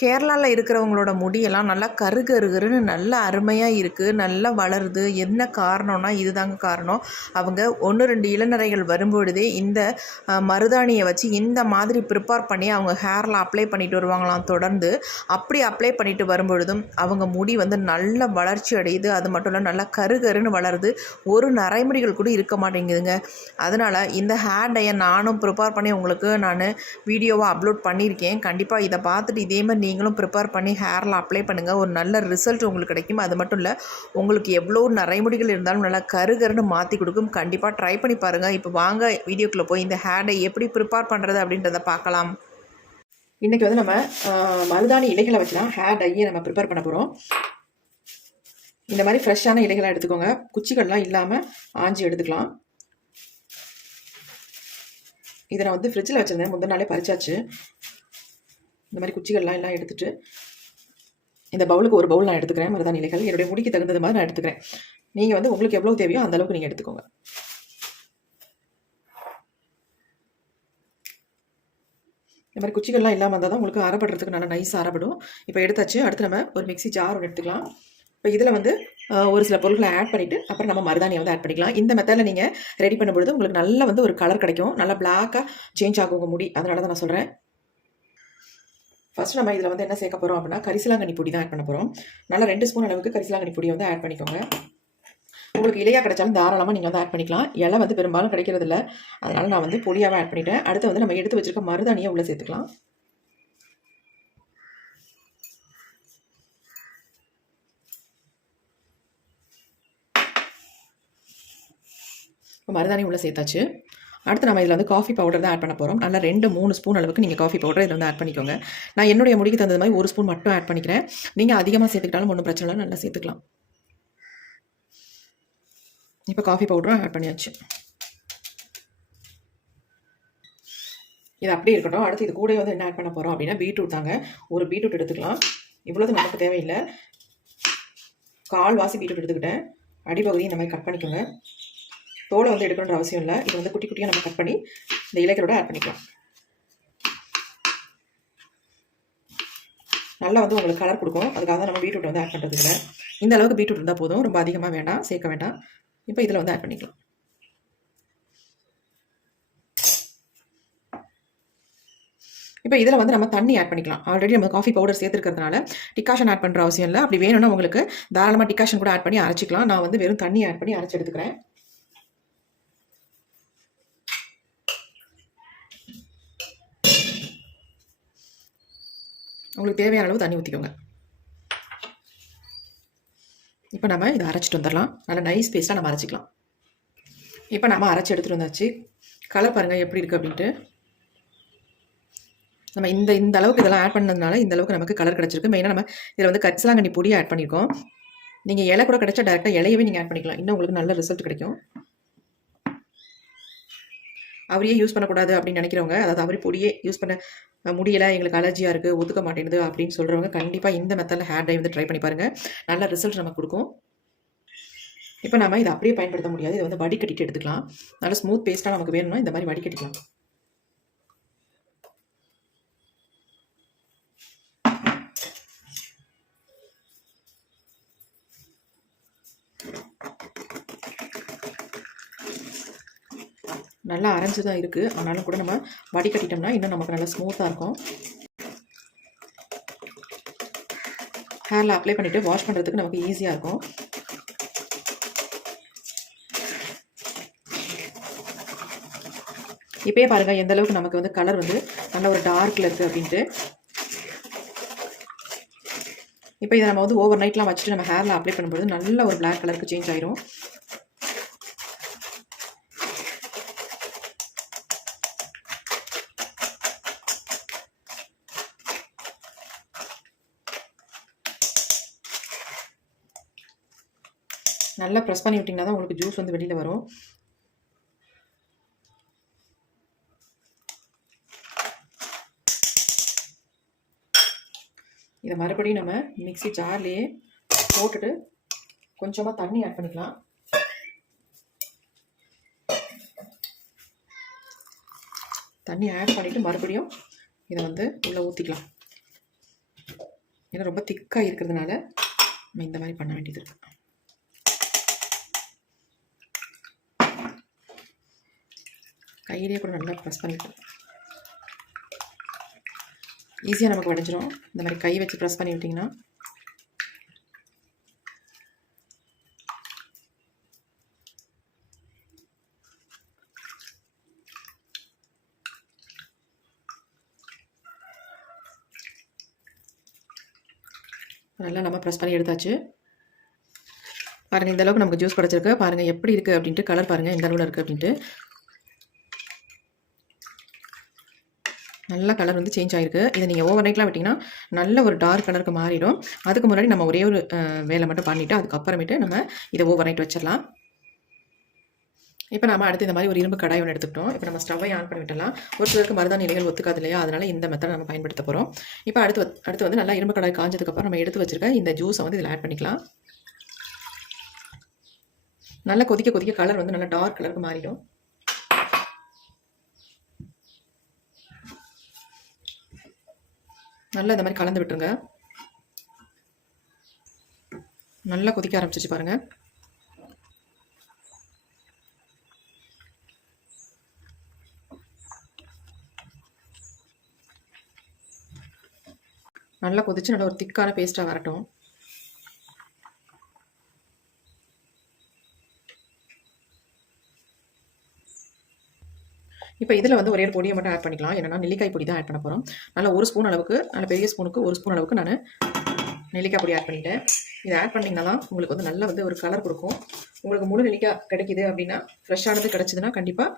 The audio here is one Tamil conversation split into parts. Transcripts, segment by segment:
கேரளாவில் இருக்கிறவங்களோட முடியெல்லாம் நல்லா கருகருன்னு நல்லா அருமையாக இருக்குது, நல்லா வளருது. என்ன காரணம்னா இதுதாங்க காரணம். அவங்க 1-2 இளநரைகள் வரும்பொழுதே இந்த மருதாணியை வச்சு இந்த மாதிரி ப்ரிப்பேர் பண்ணி அவங்க ஹேரில் அப்ளை பண்ணிட்டு வருவாங்களாம் தொடர்ந்து. அப்படி அப்ளை பண்ணிட்டு வரும்பொழுதும் அவங்க முடி வந்து நல்ல வளர்ச்சி அடையுது. அது மட்டும் இல்லை நல்லா கருகருன்னு வளருது. ஒரு நரைமுடிகள் கூட இருக்க மாட்டேங்குதுங்க. அதனால் இந்த ஹேர் டையை நானும் ப்ரிப்பேர் பண்ணி உங்களுக்கு நான் வீடியோவாக அப்லோட் பண்ணியிருக்கேன். கண்டிப்பாக இதை பார்த்துட்டு இதே மாதிரி நீங்களும் ப்ரிப்பேர் பண்ணி ஹேரில் அப்ளை பண்ணுங்கள். ஒரு நல்ல ரிசல்ட் உங்களுக்கு கிடைக்கும். அது மட்டும் இல்லை, உங்களுக்கு எவ்வளோ நரைமுடிகள் இருந்தாலும் நல்லா கருகருன்னு மாற்றி கொடுக்கும். கண்டிப்பாக ட்ரை பண்ணி பாருங்கள். இப்போ வாங்க வீடியோக்குள்ளே போய் இந்த ஹேர் டை எப்படி ப்ரிப்பேர் பண்ணுறது அப்படின்றத பார்க்கலாம். இன்றைக்கி வந்து நம்ம மருதாணி இலைகளை வச்சு தான் ஹேர் டையை நம்ம ப்ரிப்பேர் பண்ண போகிறோம். இந்த மாதிரி ஃப்ரெஷ்ஷான இலைகளை எடுத்துக்கோங்க. குச்சிகள்லாம் இல்லாமல் ஆஞ்சி எடுத்துக்கலாம். இதை நான் வந்து ஃப்ரிட்ஜில் வச்சுருந்தேன், முந்தின நாளே பறிச்சாச்சு. இந்த மாதிரி குச்சிகள்லாம் எல்லாம் எடுத்துகிட்டு இந்த பவுலுக்கு ஒரு பவுல் நான் எடுத்துக்கிறேன். மருதாணி இலைகள் என்னுடைய முடிக்கு தகுந்தது மாதிரி நான் எடுத்துக்கிறேன். நீங்கள் வந்து உங்களுக்கு எவ்வளோ தேவையோ அந்த அளவுக்கு நீங்கள் எடுத்துக்கோங்க. இந்த மாதிரி குச்சிகள்லாம் இல்லாமல் இருந்தால் தான் உங்களுக்கு அரைப்படுறதுக்கு நல்லா நைஸாக அரைப்படும். இப்போ எடுத்தாச்சு. அடுத்து நம்ம ஒரு மிக்ஸி ஜார் ஒன்று எடுத்துக்கலாம். இப்போ இதில் வந்து ஒரு சில பொருட்களை ஆட் பண்ணிவிட்டு அப்புறம் நம்ம மருதாணியை வந்து ஆட் பண்ணிக்கலாம். இந்த மெத்தடில் நீங்கள் ரெடி பண்ணும்பொழுது உங்களுக்கு நல்லா வந்து ஒரு கலர் கிடைக்கும். நல்லா பிளாக்காக சேஞ்ச் ஆகும் உங்கள் முடி. அதனால தான் நான் சொல்கிறேன். ஃபஸ்ட்டு நம்ம இதில் வந்து என்ன சேர்க்க போகிறோம் அப்படின்னா கரிசலாங்கண்ணி பொடி தான் ஆட் பண்ண போகிறோம். நல்லா 2 ஸ்பூன் அளவுக்கு கரிசலாங்கண்ணி பொடியை வந்து ஆட் பண்ணிக்கோங்க. உங்களுக்கு இலையாக கிடைச்சாலும் தாராளமாக நீங்கள் வந்து ஆட் பண்ணிக்கலாம். இலை வந்து பெரும்பாலும் கிடைக்கிறது இல்லை, அதனால் நான் வந்து பொடியாகவே ஆட் பண்ணிட்டேன். அடுத்து வந்து நம்ம எடுத்து வச்சுருக்க மருதாணியை உள்ளே சேர்த்துக்கலாம். மருதாணி உள்ளே சேர்த்தாச்சு. அடுத்து நம்ம இதில் வந்து காஃபி பவுடர் தான் ஆட் பண்ண போகிறோம். நல்லா 2-3 ஸ்பூன் அளவுக்கு நீங்கள் காஃபி பவுடர் இதில் வந்து ஆட் பண்ணிக்கோங்க. நான் என்னுடைய முடிக்கு தகுந்த மாதிரி 1 ஸ்பூன் மட்டும் ஆட் பண்ணிக்கிறேன். நீங்கள் அதிகமாக சேர்த்துக்கிட்டாலும் ஒன்றும் பிரச்சனை இல்லை, நல்லா சேர்த்துக்கலாம். இப்போ காஃபி பவுடரும் ஆட் பண்ணியாச்சு. இது அப்படியே இருக்கட்டும். அடுத்து இது கூட வந்து என்ன ஆட் பண்ண போகிறோம் அப்படின்னா பீட்ரூட் தாங்க. ஒரு பீட்ரூட் எடுத்துக்கலாம். இவ்வளோது நமக்கு தேவையில்லை. 1/4 பீட்ரூட் எடுத்துக்கிட்டேன். அடிப்பகுதி இந்த மாதிரி கட் பண்ணிக்கோங்க. தோலை வந்து எடுக்கணுன்ற அவசியம் இல்லை. இது வந்து குட்டி குட்டியாக நம்ம கட் பண்ணி இந்த இலைகளோட ஆட் பண்ணிக்கலாம். நல்லா வந்து உங்களுக்கு கலர் கொடுக்கும். அதுக்காக தான் நம்ம பீட்ரூட் வந்து ஆட் பண்ணுறது இல்லை. இந்த அளவுக்கு பீட்ரூட் இருந்தால் போதும், ரொம்ப அதிகமாக வேண்டாம், சேர்க்க வேண்டாம். இப்போ இதில் வந்து ஆட் பண்ணிக்கலாம். இப்போ இதில் வந்து நம்ம தண்ணி ஆட் பண்ணிக்கலாம். ஆல்ரெடி நம்ம காஃபி பவுடர் சேர்த்துருக்கிறதுனால டிகாஷன் ஆட் பண்ணுற அவசியம் இல்லை. அப்படி வேணும்னா உங்களுக்கு தாராளமாக டிகாஷன் கூட ஆட் பண்ணி அரைச்சிக்கலாம். நான் வந்து வெறும் தண்ணி ஆட் பண்ணி அரைச்சி எடுத்துக்கிறேன். உங்களுக்கு தேவையான அளவு தண்ணி ஊற்றிக்கோங்க. இப்போ நம்ம இதை அரைச்சிட்டு வந்துடலாம். நல்லா நைஸ் பேஸ்ட்டாக நம்ம அரைச்சிக்கலாம். இப்போ நம்ம அரைச்சி எடுத்துகிட்டு வந்தாச்சு. கலர் பாருங்கள் எப்படி இருக்குது அப்படின்ட்டு. நம்ம இந்த அளவுக்கு இதெல்லாம் ஆட் பண்ணதுனால இந்த அளவுக்கு நமக்கு கலர் கிடச்சிருக்கு. மெயினாக நம்ம இதில் வந்து கரிசலாங்கண்ணி பொடியை ஆட் பண்ணியிருக்கோம். நீங்கள் இலை கூட கிடச்சா டேரெக்டாக இலையவே நீங்கள் ஆட் பண்ணிக்கலாம். இன்னும் உங்களுக்கு நல்ல ரிசல்ட் கிடைக்கும். அவரையே யூஸ் பண்ணக்கூடாது அப்படின்னு நினைக்கிறவங்க, அதாவது அவரி பொடியே யூஸ் பண்ண முடியலை, எங்களுக்கு அலர்ஜியாக இருக்குது, ஒத்துக்க மாட்டேங்குது அப்படின்னு சொல்கிறவங்க கண்டிப்பாக இந்த மெத்தடில் ஹேர் டை வந்து ட்ரை பண்ணி பாருங்கள். நல்ல ரிசல்ட் நமக்கு கொடுக்கும். இப்போ நம்ம இதை அப்படியே பயன்படுத்த முடியாது. இதை வந்து வடிகட்டிட்டு எடுத்துக்கலாம். நல்ல ஸ்மூத் பேஸ்ட்டாக நமக்கு வேணும்னா இந்த மாதிரி வடிகட்டிக்கலாம். நல்லா அரைஞ்சு தான் இருக்குது. ஆனாலும் கூட நம்ம வடிகட்டிட்டோம்னா இன்னும் நமக்கு நல்லா ஸ்மூத்தாக இருக்கும். ஹேரில் அப்ளை பண்ணிவிட்டு வாஷ் பண்ணுறதுக்கு நமக்கு ஈஸியாக இருக்கும். இப்போயே பாருங்கள் எந்த அளவுக்கு நமக்கு வந்து கலர் வந்து நல்ல ஒரு டார்க்கில் இருக்குது அப்படின்ட்டு. இப்போ இதை நம்ம வந்து ஓவர் நைட்லாம் வச்சுட்டு நம்ம ஹேரில் அப்ளை பண்ணும்போது நல்ல ஒரு பிளாக் கலருக்கு சேஞ்ச் ஆயிரும். நல்லா ப்ரெஸ் பண்ணி விட்டிங்கன்னா தான் உங்களுக்கு ஜூஸ் வந்து வெளியில் வரும். இதை மறுபடியும் நம்ம மிக்ஸி ஜார்லேயே போட்டுட்டு கொஞ்சமாக தண்ணி ஆட் பண்ணிக்கலாம். தண்ணி ஆட் பண்ணிவிட்டு மறுபடியும் இதை வந்து உள்ளே ஊற்றிக்கலாம். ஏன்னா ரொம்ப திக்காக இருக்கிறதுனால நம்ம இந்த மாதிரி பண்ண வேண்டியது இருக்கு. கையிலேயே கூட நல்லா ப்ரெஸ் பண்ணிட்டு ஈஸியாக நமக்கு உடைஞ்சிரும். இந்த மாதிரி கை வச்சு ப்ரெஸ் பண்ணி விட்டிங்கன்னா நல்லா நம்ம ப்ரெஸ் பண்ணி எடுத்தாச்சு. பாருங்கள் இந்த அளவுக்கு நமக்கு ஜூஸ் கிடச்சிருக்கு. பாருங்கள் எப்படி இருக்குது அப்படின்ட்டு, கலர் பாருங்கள் இந்த அளவில் இருக்குது அப்படின்ட்டு. நல்ல கலர் வந்து சேஞ்ச் ஆகிருக்கு. இதை நீங்கள் ஓவர் நைட்லாம் விட்டிங்கன்னா நல்ல ஒரு டார்க் கலருக்கு மாறிடும். அதுக்கு முன்னாடி நம்ம ஒரே ஒரு வேலை மட்டும் பண்ணிவிட்டு அதுக்கப்புறமேட்டு நம்ம இதை ஓவர் நைட் வச்சிடலாம். இப்போ நம்ம அடுத்து இந்த மாதிரி ஒரு இரும்பு கடாய் ஒன்று எடுத்துக்கிட்டோம். இப்போ நம்ம ஸ்டவ்வை ஆன் பண்ணி விட்டலாம். ஒரு சிலருக்கு மருதாணி இலைகள் ஒத்துக்காது இல்லையா, அதனால் இந்த மெத்தட் நம்ம பயன்படுத்த போகிறோம். இப்போ அடுத்து வந்து நல்லா இரும்பு கடாய் காஞ்சதுக்கப்புறம் நம்ம எடுத்து வச்சிருக்க இந்த ஜூஸை வந்து இதில் ஆட் பண்ணிக்கலாம். நல்லா கொதிக்க கொதிக்க கலர் வந்து நல்லா டார்க் கலருக்கு மாறிடும். நல்லா இந்த மாதிரி கலந்து விட்டுருங்க. நல்லா கொதிக்க ஆரம்பிச்சிச்சு பாருங்க. நல்லா கொதிச்சு நல்லா ஒரு திக்கான பேஸ்ட்டாக வரட்டும். இப்போ இதில் வந்து ஒரே ஒரு பொடியை மட்டும் ஆட் பண்ணிக்கலாம். என்னென்னா நெல்லிக்காய் பொடி தான் ஆட் பண்ண போகிறோம். நல்லா ஒரு ஸ்பூன் அளவுக்கு, நல்ல பெரிய ஸ்பூனுக்கு ஒரு ஸ்பூன் அளவுக்கு நான் நெல்லிக்காய் பொடி ஆட் பண்ணிட்டேன். இதை ஆட் பண்ணிங்கன்னா தான் உங்களுக்கு வந்து நல்லா வந்து ஒரு கலர் கொடுக்கும். உங்களுக்கு முழு நெல்லிக்காய் கிடைக்கிது அப்படின்னா, ஃப்ரெஷ்ஷானது கிடச்சிதுன்னா கண்டிப்பாக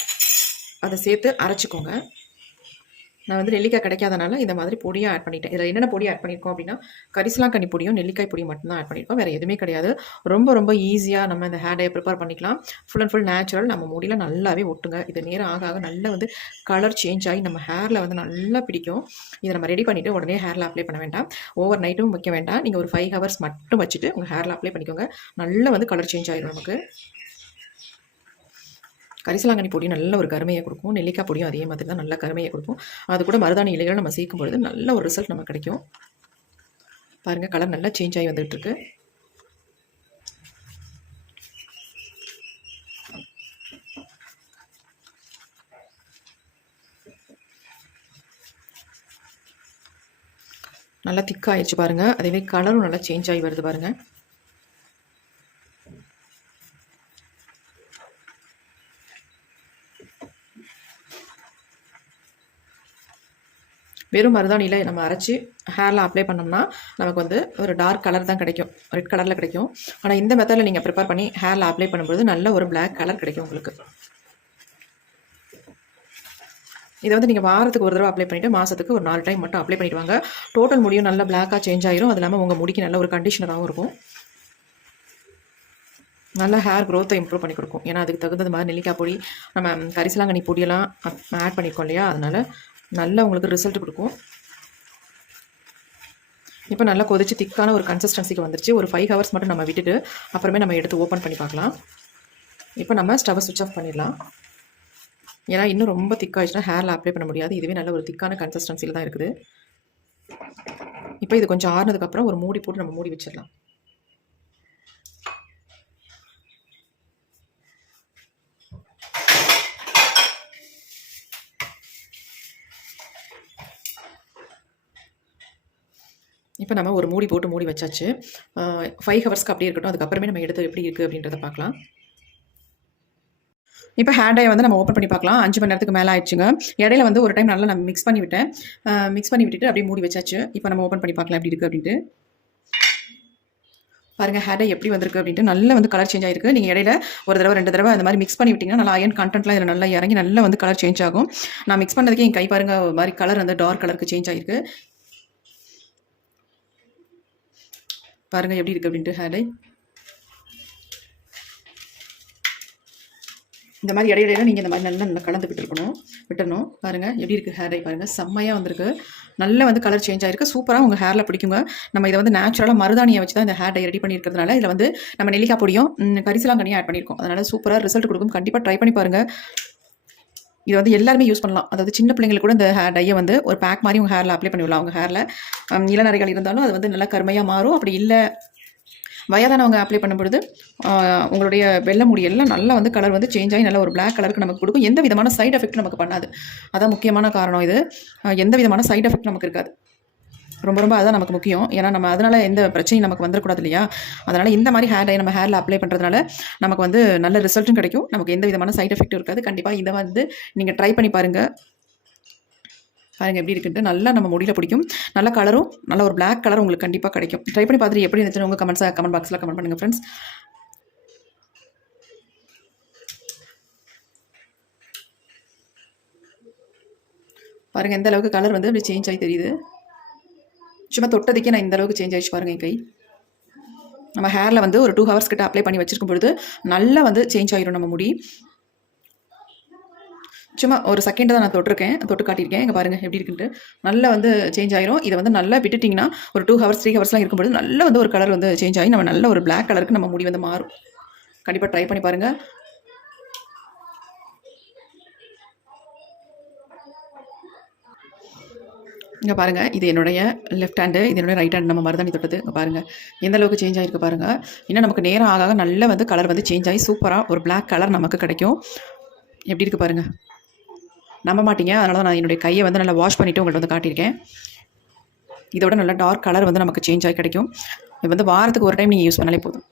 அதை சேர்த்து அரைச்சிக்கோங்க. நான் வந்து நெல்லிக்காய் கிடைக்காதனால இந்த மாதிரி பொடியாக ஆட் பண்ணிட்டேன். இதில் என்னென்ன பொடி ஆட் பண்ணியிருக்கோம் அப்படின்னா, கரிசலாங்கண்ணி பொடியும் நெல்லிக்காய் பொடியும் மட்டும்தான் ஆட் பண்ணியிருக்கோம். வேறு எதுவுமே கிடையாது. ரொம்ப ரொம்ப ஈஸியாக நம்ம இந்த ஹேர் டையை ப்ரிப்பேர் பண்ணிக்கலாம். Full and full natural. நம்ம முடியல நல்லாவே ஒட்டுங்க. இது நேரம் ஆக ஆக நல்லா வந்து கலர் சேஞ்ச் ஆகி நம்ம ஹேரில் வந்து நல்லா பிடிக்கும். இதை நம்ம ரெடி பண்ணிவிட்டு உடனே ஹேரில் அப்ளை பண்ண வேண்டாம். ஓவர் நைட்டும் வைக்க வேண்டாம். நீங்கள் ஒரு 5 ஹவர்ஸ் மட்டும் வச்சுட்டு உங்கள் ஹேரில் அப்ளை பண்ணிக்கோங்க. நல்லா வந்து கலர் சேஞ்ச் ஆகிடும் நமக்கு. கரிசலாங்கண்ணி பொடியும் நல்ல ஒரு கருமையை கொடுக்கும். நெல்லிக்காய் பொடியும் அதே மாதிரி தான் நல்ல கருமையை கொடுக்கும். அது கூட மருதாணி இலைகள் நம்ம சேர்க்கும் பொழுது நல்ல ஒரு ரிசல்ட் நமக்கு கிடைக்கும். பாருங்கள் கலர் நல்லா சேஞ்ச் ஆகி வந்துகிட்டு இருக்கு. நல்லா திக்காகிடுச்சு பாருங்கள். அதேமாதிரி கலரும் நல்லா சேஞ்ச் ஆகி வருது பாருங்கள். வெறும் மருதாணியில் நம்ம அரைச்சி ஹேரில் அப்ளை பண்ணோம்னா நமக்கு வந்து ஒரு டார்க் கலர் தான் கிடைக்கும், ரெட் கலரில் கிடைக்கும். ஆனால் இந்த மெத்தடில் நீங்கள் ப்ரிப்பேர் பண்ணி ஹேரில் அப்ளை பண்ணும்போது நல்ல ஒரு பிளாக் கலர் கிடைக்கும் உங்களுக்கு. இதை வந்து நீங்கள் வாரத்துக்கு ஒரு தடவை அப்ளை பண்ணிவிட்டு மாதத்துக்கு ஒரு 4 டைம் மட்டும் அப்ளை பண்ணிவிட்டு வாங்க. டோட்டல் முடியும் நல்லா பிளாக்காக சேஞ்ச் ஆகிரும். அது இல்லாமல் உங்கள் முடிக்கு நல்ல ஒரு கண்டிஷனராகவும் இருக்கும். நல்லா ஹேர் க்ரோத்தை இம்ப்ரூவ் பண்ணி கொடுக்கும். ஏன்னா அதுக்கு தகுந்தது மாதிரி நெல்லிக்காய் பொடி, நம்ம கரிசலாங்கண்ணி பொடியெல்லாம் ஆட் பண்ணியிருக்கோம் இல்லையா, அதனால் நல்லா உங்களுக்கு ரிசல்ட் கொடுக்கும். இப்போ நல்லா கொதிச்சு திக்கான ஒரு கன்சிஸ்டன்சிக்கு வந்துருச்சு. ஒரு 5 ஹவர்ஸ் மட்டும் நம்ம விட்டுட்டு அப்புறமே நம்ம எடுத்து ஓப்பன் பண்ணி பார்க்கலாம். இப்போ நம்ம ஸ்டவ்வை சுவிட்ச் ஆஃப் பண்ணிடலாம். ஏன்னா இன்னும் ரொம்ப திக்காகிடுச்சுன்னா ஹேரில் அப்ளை பண்ண முடியாது. இதுவே நல்ல ஒரு திக்கான கன்சிஸ்டன்சியில் தான் இருக்குது. இப்போ இது கொஞ்சம் ஆறுனதுக்கப்புறம் ஒரு மூடி போட்டு நம்ம மூடி வச்சிடலாம். இப்போ நம்ம ஒரு மூடி போட்டு மூடி வச்சாச்சு. 5 ஹவர்ஸ்க்கு அப்படியே இருக்கட்டும். அதுக்கப்புறமே நம்ம எடுத்து எப்படி இருக்குது அப்படின்றத பார்க்கலாம். இப்போ ஹேர் டையை வந்து நம்ம ஓப்பன் பண்ணி பார்க்கலாம். 5 மணி நேரத்துக்கு மேலே ஆயிடுச்சுங்க. இடையில வந்து ஒரு டைம் நல்லா நம்ம மிக்ஸ் பண்ணி விட்டேன். மிக்ஸ் பண்ணி விட்டுட்டு அப்படியே மூடி வச்சாச்சு. இப்போ நம்ம ஓப்பன் பண்ணி பார்க்கலாம் எப்படி இருக்குது அப்படின்ட்டு. பாருங்கள் ஹேர் டை எப்படி வந்திருக்கு அப்படின்ட்டு. நல்லா வந்து கலர் சேஞ்ச் ஆகிருக்கு. நீங்கள் இடையில ஒரு தடவை 2 தடவை அந்த மாதிரி மிக்ஸ் பண்ணி விட்டிங்கன்னா நல்லா அயன் கண்டென்ட்லாம் இதில் நல்லா இறங்கி நல்லா வந்து கலர் சேஞ்ச் ஆகும். நான் மிக்ஸ் பண்ணதுக்கே என் கை பாருங்கள் ஒரு மாதிரி கலர் வந்து டார்க் கலருக்கு சேஞ்ச் ஆகிருக்கு. பாருங்கள் எப்படி இருக்குது அப்படின்ட்டு ஹேர் டை. இந்த மாதிரி இடையில நீங்கள் இந்த மாதிரி நல்லா கலந்து விட்டுறணும். பாருங்கள் எப்படி இருக்குது ஹேர் டை. பாருங்கள் செம்மையாக வந்திருக்கு. நல்லா வந்து கலர் சேஞ்ச் ஆகிருக்கு. சூப்பராக உங்கள் ஹேரில் பிடிக்குங்க. நம்ம இதை வந்து நேச்சுரலாக மருதாணியை வச்சு தான் இந்த ஹேர் டை ரெடி பண்ணியிருக்கிறதுனால இதில் வந்து நம்ம நெல்லிக்காய் பொடியும் கரிசலாங்கண்ணியும் ஆட் பண்ணியிருக்கோம். அதனால் சூப்பராக ரிசல்ட் கொடுக்கும். கண்டிப்பாக ட்ரை பண்ணி பாருங்கள். இது வந்து எல்லாருமே யூஸ் பண்ணலாம். அதாவது சின்ன பிள்ளைங்களுக்கு கூட இந்த ஹேர் டையை வந்து ஒரு பேக் மாதிரி உங்கள் ஹேரில் அப்ளை பண்ணிவிடலாம். அவங்க ஹேரில் இளநரைகள் இருந்தாலும் அது வந்து நல்லா கருமையாக மாறும். அப்படி இல்லை வயதானவங்க அப்ளை பண்ணும்பொழுது உங்களுடைய வெள்ளை முடியெல்லாம் நல்லா வந்து கலர் வந்து சேஞ்ச் ஆகி நல்ல ஒரு பிளாக் கலருக்கு நமக்கு கொடுக்கும். எந்த விதமான சைட் எஃபெக்ட் நமக்கு பண்ணாது. அதான் முக்கியமான காரணம் இது. எந்த விதமான சைட் எஃபெக்ட் நமக்கு இருக்காது. ரொம்ப அதுதான் நமக்கு முக்கியம். ஏன்னா நம்ம அதனால் எந்த பிரச்சனையும் நமக்கு வந்துடக்கூடாது இல்லையா? அதனால் இந்த மாதிரி ஹேர் டை நம்ம ஹேரில் அப்ளை பண்ணுறதுனால நமக்கு வந்து நல்ல ரிசல்ட்டும் கிடைக்கும். நமக்கு எந்த விதமான சைட் எஃபெக்ட்டும் இருக்காது. கண்டிப்பாக இதை வந்து நீங்கள் ட்ரை பண்ணி பாருங்கள். எப்படி இருக்குன்ட்டு நல்லா நம்ம முடியல பிடிக்கும். நல்ல கலரும் நல்ல ஒரு பிளாக் கலர் உங்களுக்கு கண்டிப்பாக கிடைக்கும். ட்ரை பண்ணி பார்த்துட்டு எப்படி இருந்துச்சுன்னு உங்கள் கமெண்ட் பாக்ஸில் கமெண்ட் பண்ணுங்கள் ஃப்ரெண்ட்ஸ். பாருங்கள் எந்த அளவுக்கு கலர் வந்து அப்படி சேஞ்ச் ஆகி தெரியுது. சும்மா தொட்டதுக்கே நான் இந்த அளவுக்கு சேஞ்ச் ஆகிடுச்சு பாருங்கள் என் கை. நம்ம ஹேரில் வந்து ஒரு 2 ஹவர்ஸ் கிட்ட அப்ளை பண்ணி வச்சிருக்கும் பொழுது நல்லா வந்து சேஞ்ச் ஆகிடும் நம்ம முடி. சும்மா ஒரு செகண்ட் தான் நான் தொட்டு காட்டியிருக்கேன். இங்கே பாருங்கள் எப்படி இருக்குன்ட்டு. நல்லா வந்து சேஞ்ச் ஆயிரும். இதை வந்து நல்லா விட்டுட்டிங்கன்னா ஒரு 2 ஹவர்ஸ் 3 ஹவர்ஸ்லாம் இருக்கும்போது நல்லா வந்து ஒரு கலர் வந்து சேஞ்ச் ஆகி நம்ம நல்ல ஒரு பிளாக் கலருக்கு நம்ம முடி வந்து மாறும். கண்டிப்பாக ட்ரை பண்ணி பாருங்கள். இங்கே பாருங்கள், இது என்னுடைய லெஃப்ட் ஹேண்டு, இது என்னுடைய ரைட் ஹேண்ட் நம்ம மருதாணி தொட்டது. இங்கே பாருங்கள் எந்த அளவுக்கு சேஞ்ச் ஆகிருக்கு பாருங்கள். இன்னும் நமக்கு நேரம் ஆக நல்ல வந்து கலர் வந்து சேஞ்ச் ஆகி சூப்பராக ஒரு பிளாக் கலர் நமக்கு கிடைக்கும். எப்படி இருக்குது பாருங்கள். நம்ப மாட்டீங்க. அதனால தான் நான் என்னுடைய கையை வந்து நல்லா வாஷ் பண்ணிவிட்டு உங்கள்கிட்ட வந்து காட்டியிருக்கேன். இதோட நல்லா டார்க் கலர் வந்து நமக்கு சேஞ்ச் ஆகி கிடைக்கும். இது வந்து வாரத்துக்கு ஒரு டைம் நீங்கள் யூஸ் பண்ணாலே போதும்.